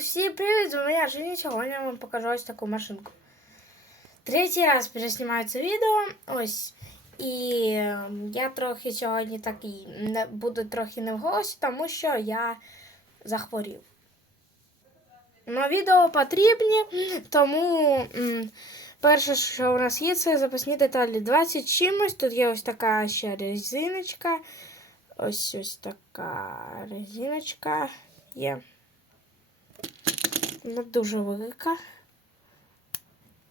всем привет, у меня Женя, сьогодні я вам покажу ось таку машинку. Третій раз переснімаю це відео, ось. І ем, я трохи сьогодні такий, буду трохи не в голосі, тому що я захворів. Но відео потрібні, тому перше, що у нас є, це запасні деталі 20 чимось. Тут є ось така ще резиночка. Ось ось така резиночка є. Вона дуже велика.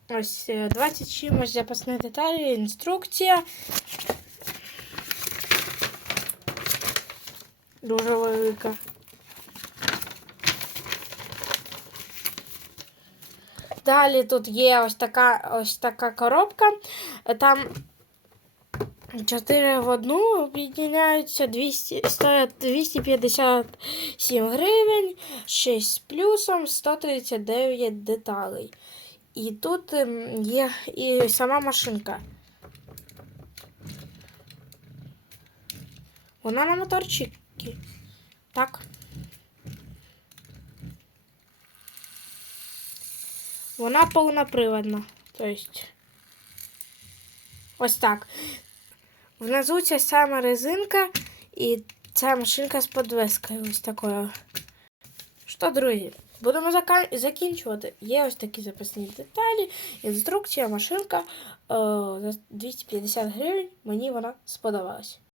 Ось е, 20 чимось запасні деталі, інструкція. Дуже велика. Далі тут є ось така ось така коробка. Там 4 в одну об'єднаються 200, стоять 257 гривень, 6 з плюсом 139 деталей. І тут ем, є і сама машинка. Вона на моторчикі. Так. Вона повноприводна. Тобто. Ось так. Внизу ця сама резинка і ця машинка з подвескою ось такою. Що, друзі, будемо закінчувати. Є ось такі запасні деталі, інструкція, машинка е, за 250 гривень. Мені вона сподобалась.